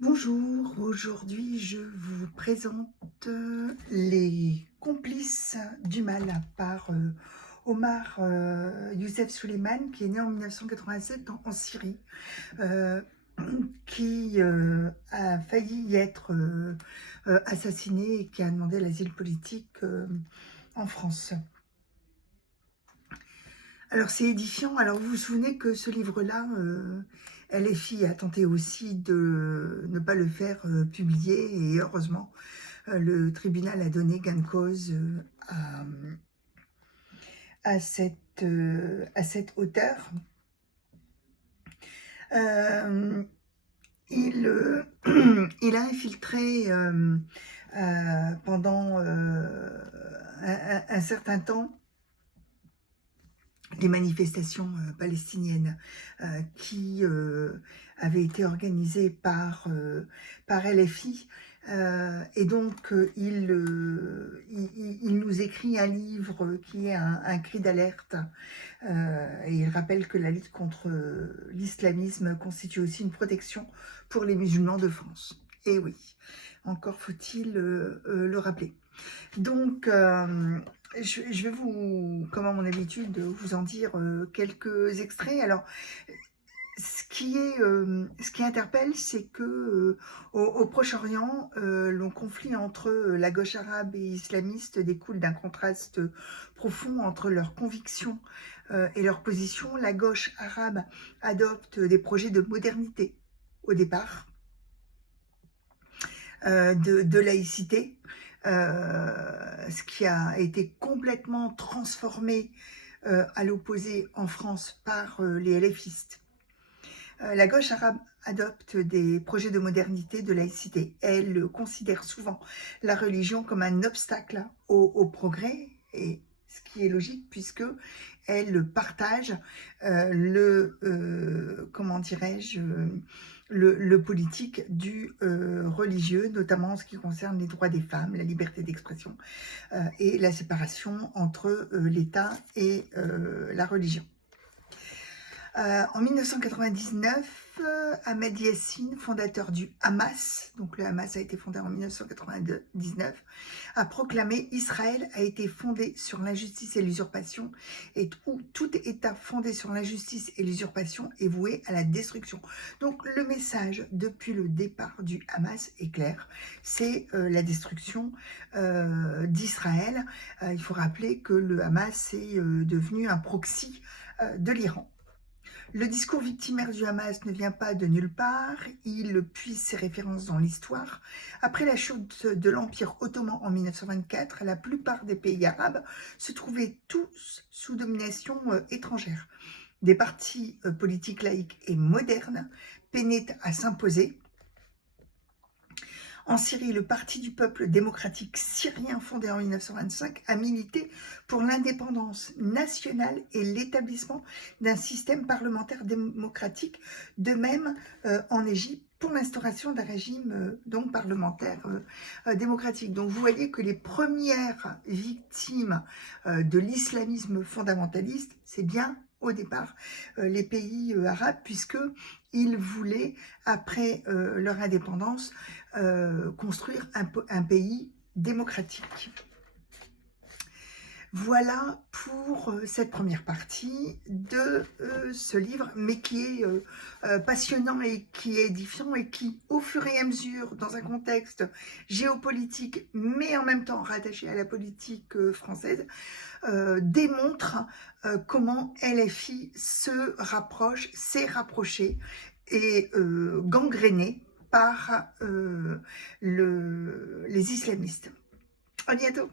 Bonjour, aujourd'hui je vous présente Les complices du mal par Omar Youssef Souleymane, qui est né en 1987 en Syrie, euh, qui a failli y être assassiné et qui a demandé l'asile politique en France. Alors c'est édifiant. Alors vous vous souvenez que ce livre-là, LFI a tenté aussi de ne pas le faire publier, et heureusement, le tribunal a donné gain de cause à cet auteur. Euh, il a infiltré pendant un certain temps les manifestations palestiniennes qui avaient été organisées par LFI. Et donc, il nous écrit un livre qui est un cri d'alerte. Et il rappelle que la lutte contre l'islamisme constitue aussi une protection pour les musulmans de France. Et oui, encore faut-il le rappeler. Donc, je vais vous, comme à mon habitude, vous en dire quelques extraits. Alors, ce qui interpelle, c'est que au Proche-Orient, le conflit entre la gauche arabe et islamiste découle d'un contraste profond entre leurs convictions et leurs positions. La gauche arabe adopte des projets de modernité au départ, de laïcité, ce qui a été complètement transformé à l'opposé en France par les LFistes. La gauche arabe adopte des projets de modernité, de laïcité. Elle considère souvent la religion comme un obstacle au progrès, et ce qui est logique puisque elle partage comment dirais-je, le politique du religieux, notamment en ce qui concerne les droits des femmes, la liberté d'expression et la séparation entre l'État et la religion. En 1999, Ahmed Yassine, fondateur du Hamas, donc le Hamas a été fondé en 1999, a proclamé « Israël a été fondé sur l'injustice et l'usurpation, et où tout État fondé sur l'injustice et l'usurpation est voué à la destruction ». Donc le message depuis le départ du Hamas est clair, c'est la destruction d'Israël. Il faut rappeler que le Hamas est devenu un proxy de l'Iran. Le discours victimaire du Hamas ne vient pas de nulle part, il puise ses références dans l'histoire. Après la chute de l'Empire ottoman en 1924, la plupart des pays arabes se trouvaient tous sous domination étrangère. Des partis politiques laïques et modernes peinaient à s'imposer. En Syrie, le Parti du peuple démocratique syrien, fondé en 1925, a milité pour l'indépendance nationale et l'établissement d'un système parlementaire démocratique. De même, en Égypte, pour l'instauration d'un régime donc parlementaire démocratique. Donc vous voyez que les premières victimes de l'islamisme fondamentaliste, c'est bien au départ les pays arabes, puisqu'ils voulaient, après leur indépendance, construire un pays démocratique. Voilà pour cette première partie de ce livre, mais qui est passionnant et qui est édifiant, et qui, au fur et à mesure, dans un contexte géopolitique, mais en même temps rattaché à la politique française, démontre comment LFI se rapproche, s'est rapproché et gangréné par les islamistes. À bientôt.